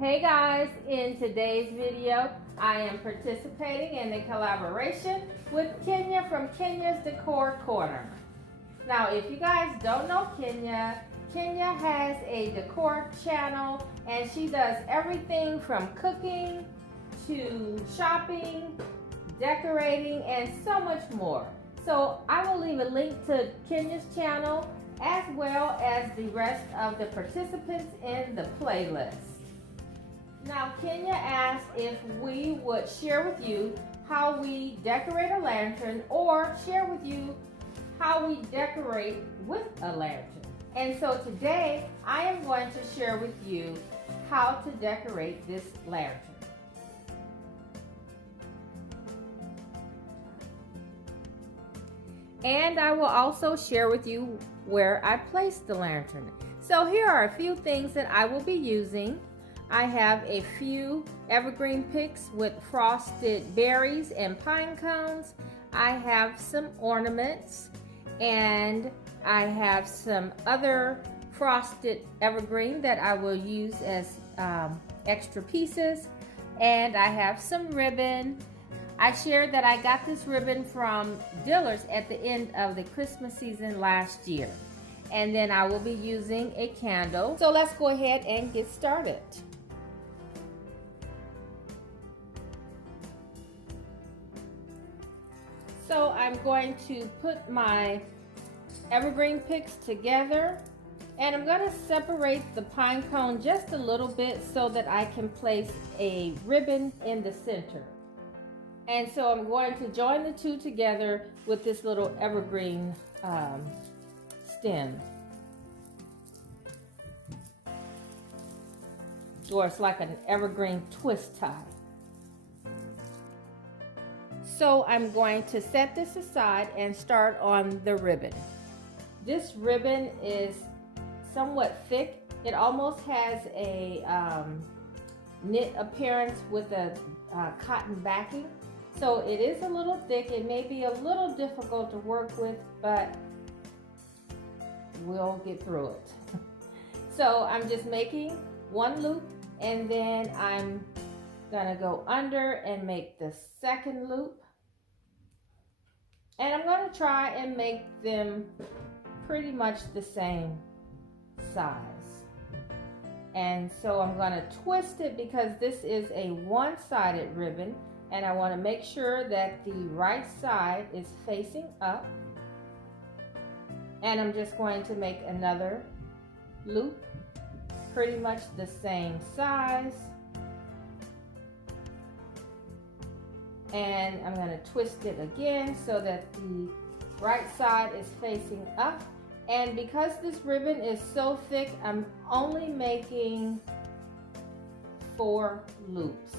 Hey guys, in today's video, I am participating in a collaboration with Kenya from Kenya's Decor Corner. Now, if you guys don't know Kenya, Kenya has a decor channel and she does everything from cooking to shopping, decorating, and so much more. So I will leave a link to Kenya's channel as well as the rest of the participants in the playlist. Now, Kenya asked if we would share with you how we decorate a lantern or share with you how we decorate with a lantern. And so today, I am going to share with you how to decorate this lantern. And I will also share with you where I placed the lantern. So here are a few things that I will be using. I have a few evergreen picks with frosted berries and pine cones. I have some ornaments, and I have some other frosted evergreen that I will use as extra pieces. And I have some ribbon. I shared that I got this ribbon from Dillard's at the end of the Christmas season last year. And then I will be using a candle. So let's go ahead and get started. So I'm going to put my evergreen picks together, and I'm going to separate the pine cone just a little bit so that I can place a ribbon in the center. And so I'm going to join the two together with this little evergreen stem. Or it's like an evergreen twist tie. So I'm going to set this aside and start on the ribbon. This ribbon is somewhat thick. It almost has a knit appearance with a cotton backing. So it is a little thick. It may be a little difficult to work with, but we'll get through it. So I'm just making one loop, and then I'm gonna go under and make the second loop. And I'm gonna try and make them pretty much the same size. And so I'm gonna twist it because this is a one-sided ribbon, and I wanna make sure that the right side is facing up. And I'm just going to make another loop, pretty much the same size. And I'm going to twist it again so that the right side is facing up. And because this ribbon is so thick, I'm only making 4 loops.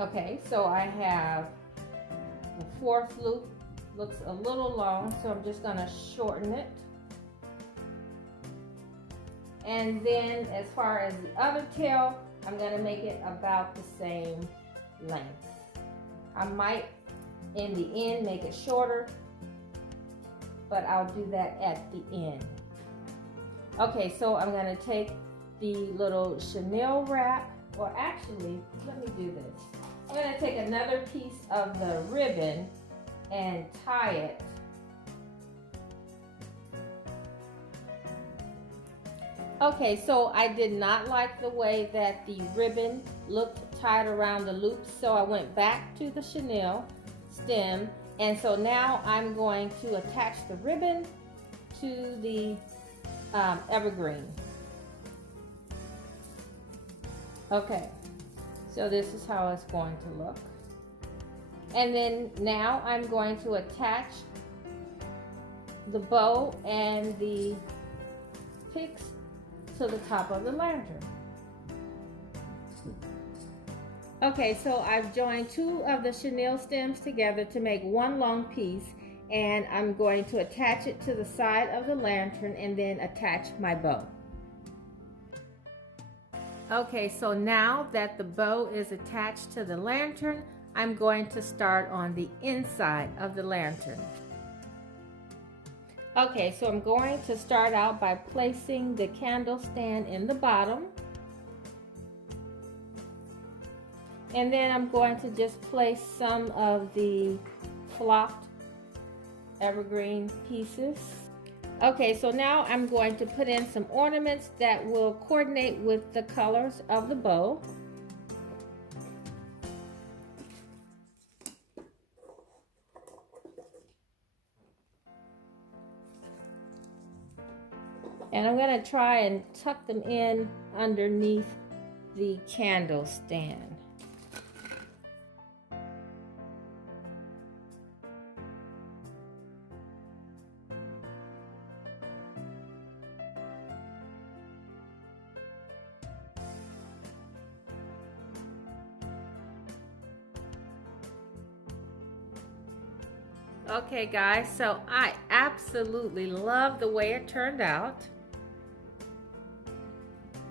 Okay, so I have the 4th loop. Looks a little long, so I'm just going to shorten it. And then as far as the other tail, I'm going to make it about the same length. I might, in the end, make it shorter, but I'll do that at the end. Okay, so I'm going to take the little chenille wrap, or actually, let me do this. I'm going to take another piece of the ribbon and tie it . Okay, so I did not like the way that the ribbon looked tied around the loops, so I went back to the chenille stem, and so now I'm going to attach the ribbon to the evergreen. Okay, so this is how it's going to look. And then now I'm going to attach the bow and the picks to the top of the lantern. Okay, so I've joined 2 of the chenille stems together to make one long piece, and I'm going to attach it to the side of the lantern and then attach my bow. Okay, so now that the bow is attached to the lantern, I'm going to start on the inside of the lantern. Okay, so I'm going to start out by placing the candle stand in the bottom. And then I'm going to just place some of the flocked evergreen pieces. Okay, so now I'm going to put in some ornaments that will coordinate with the colors of the bow. And I'm going to try and tuck them in underneath the candle stand. Okay guys, so I absolutely love the way it turned out.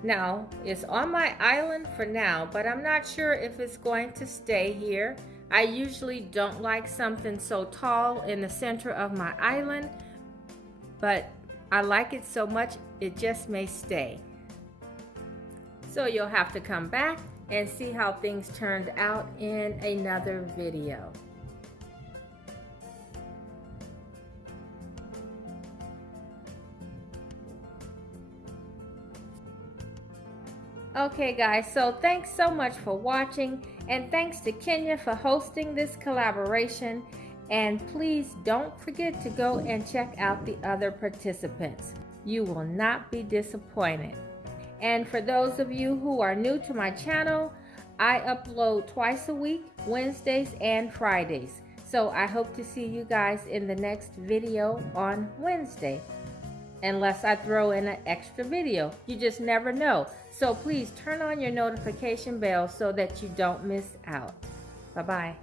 Now, it's on my island for now, but I'm not sure if it's going to stay here. I usually don't like something so tall in the center of my island, but I like it so much it just may stay. So you'll have to come back and see how things turned out in another video. Okay guys, so thanks so much for watching, and thanks to Kenya for hosting this collaboration, and please don't forget to go and check out the other participants. You will not be disappointed. And for those of you who are new to my channel, I upload twice a week, Wednesdays and Fridays. So I hope to see you guys in the next video on Wednesday. Unless I throw in an extra video. You just never know. So please turn on your notification bell so that you don't miss out. Bye-bye.